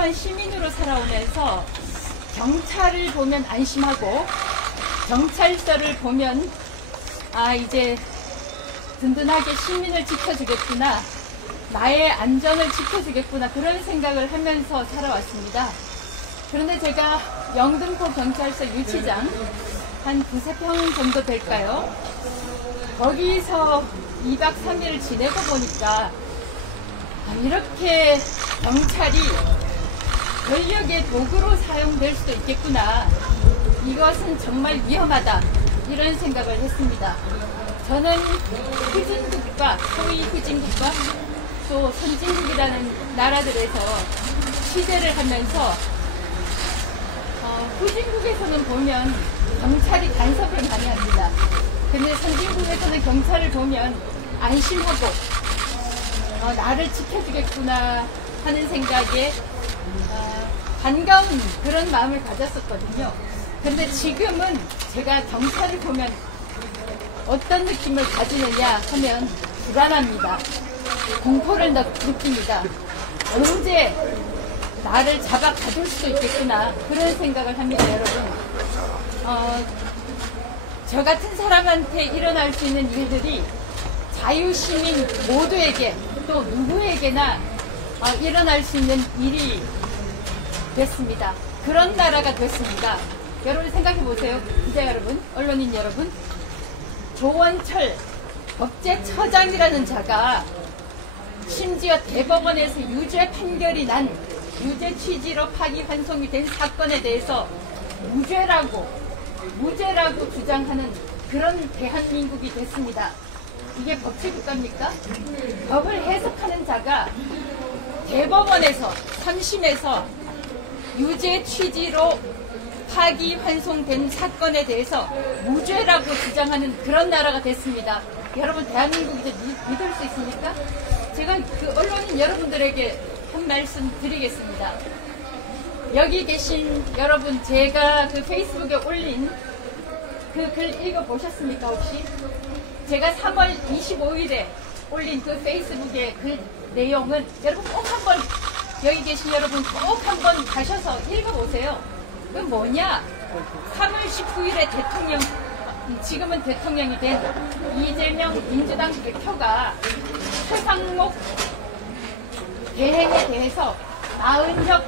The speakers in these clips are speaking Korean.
평범한 시민으로 살아오면서 경찰을 보면 안심하고 경찰서를 보면 이제 든든하게 시민을 지켜주겠구나, 나의 안전을 지켜주겠구나, 그런 생각을 하면서 살아왔습니다. 그런데 제가 영등포 경찰서 유치장 한 2~3평 정도 될까요? 거기서 2박 3일을 지내고 보니까 이렇게 경찰이 권력의 도구로 사용될 수도 있겠구나, 이것은 정말 위험하다, 이런 생각을 했습니다. 저는 후진국가, 소위 후진국가, 또 선진국이라는 나라들에서 취재를 하면서 후진국에서는 보면 경찰이 간섭을 많이 합니다. 근데 선진국에서는 경찰을 보면 안심하고 나를 지켜주겠구나 하는 생각에 반가운 그런 마음을 가졌었거든요. 근데 지금은 제가 경찰을 보면 어떤 느낌을 가지느냐 하면 불안합니다. 공포를 느낍니다. 언제 나를 잡아 가둘 수도 있겠구나, 그런 생각을 합니다, 여러분. 저 같은 사람한테 일어날 수 있는 일들이 자유시민 모두에게, 또 누구에게나 일어날 수 있는 일이 됐습니다. 그런 나라가 됐습니다. 여러분 생각해 보세요. 기자 여러분, 언론인 여러분, 조원철 법제처장이라는 자가 심지어 대법원에서 유죄 판결이 난, 유죄 취지로 파기환송이 된 사건에 대해서 무죄라고 주장하는 그런 대한민국이 됐습니다. 이게 법치국가입니까? 법을 해석하는 자가 대법원에서, 3심에서 유죄 취지로 파기환송된 사건에 대해서 무죄라고 주장하는 그런 나라가 됐습니다. 여러분, 대한민국이 이제 믿을 수 있습니까? 제가 그 언론인 여러분들에게 한 말씀 드리겠습니다. 여기 계신 여러분, 제가 그 페이스북에 올린 그 글 읽어보셨습니까, 혹시? 제가 3월 25일에 올린 그 페이스북의 그 내용은 여러분 꼭 한번, 여기 계신 여러분 꼭 한번 가셔서 읽어보세요. 그건 뭐냐? 3월 19일에 대통령, 지금은 대통령이 된 이재명 민주당 대표가 최상목 대행에 대해서 나은혁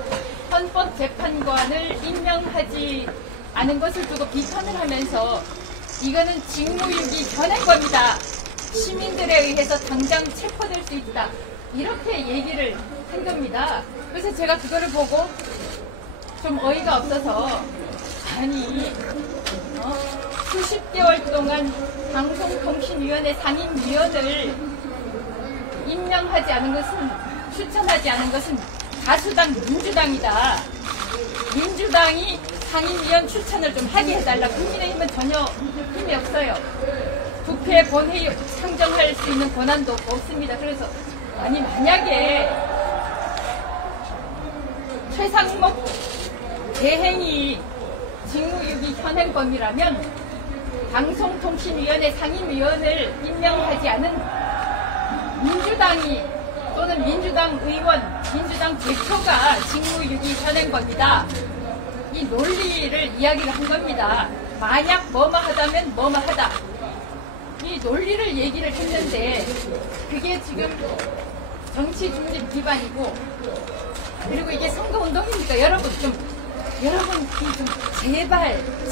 헌법재판관을 임명하지 않은 것을 두고 비판을 하면서 이거는 직무유기 현행범이다, 시민들에 의해서 당장 체포될 수 있다, 이렇게 얘기를 한 겁니다. 그래서 제가 그거를 보고 좀 어이가 없어서, 아니 수십 개월 동안 방송통신위원회 상임위원을 임명하지 않은 것은, 추천하지 않은 것은 다수당 민주당이다, 민주당이 상임위원 추천을 좀 하게 해달라. 국민의힘은 전혀 힘이 없어요. 국회 본회의 상정할 수 있는 권한도 없습니다. 그래서 아니, 만약에 최상목 대행이 직무유기 현행범이라면 방송통신위원회 상임위원을 임명하지 않은 민주당이, 또는 민주당 의원, 민주당 대표가 직무유기 현행범이다, 이 논리를 이야기를 한 겁니다. 만약 뭐뭐 하다면 뭐뭐 하다, 이 논리를 얘기를 했는데 그게 지금 정치 중립 기반이고, 그리고 이게 선거운동입니까? 여러분 좀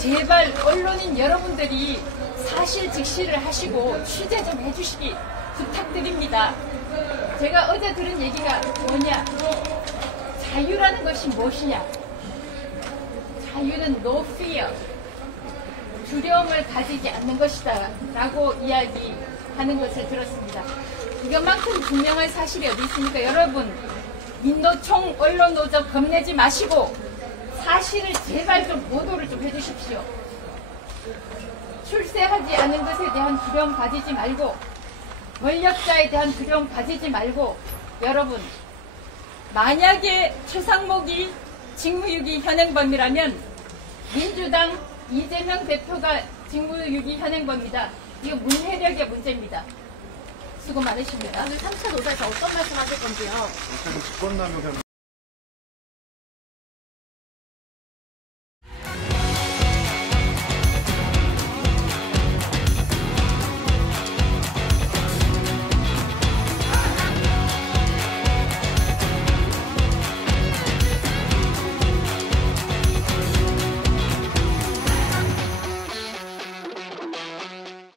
제발 언론인 여러분들이 사실 직시를 하시고 취재 좀 해주시기 부탁드립니다. 제가 어제 들은 얘기가 뭐냐? 자유라는 것이 무엇이냐? 자유는 no fear, 두려움을 가지지 않는 것이다 라고 이야기하는 것을 들었습니다. 이것만큼 분명한 사실이 어디 있습니까? 여러분, 민노총 언론노조 겁내지 마시고 사실을 제발 좀 보도를 좀 해주십시오. 출세하지 않은 것에 대한 두려움 가지지 말고, 권력자에 대한 두려움 가지지 말고, 여러분, 만약에 최상목이 직무유기 현행범이라면 민주당 이재명 대표가 직무유기 현행범이다. 이거 문해력의 문제입니다. 수고 많으십니다. 오늘 3차 노사에서 어떤 말씀 하실 건지요?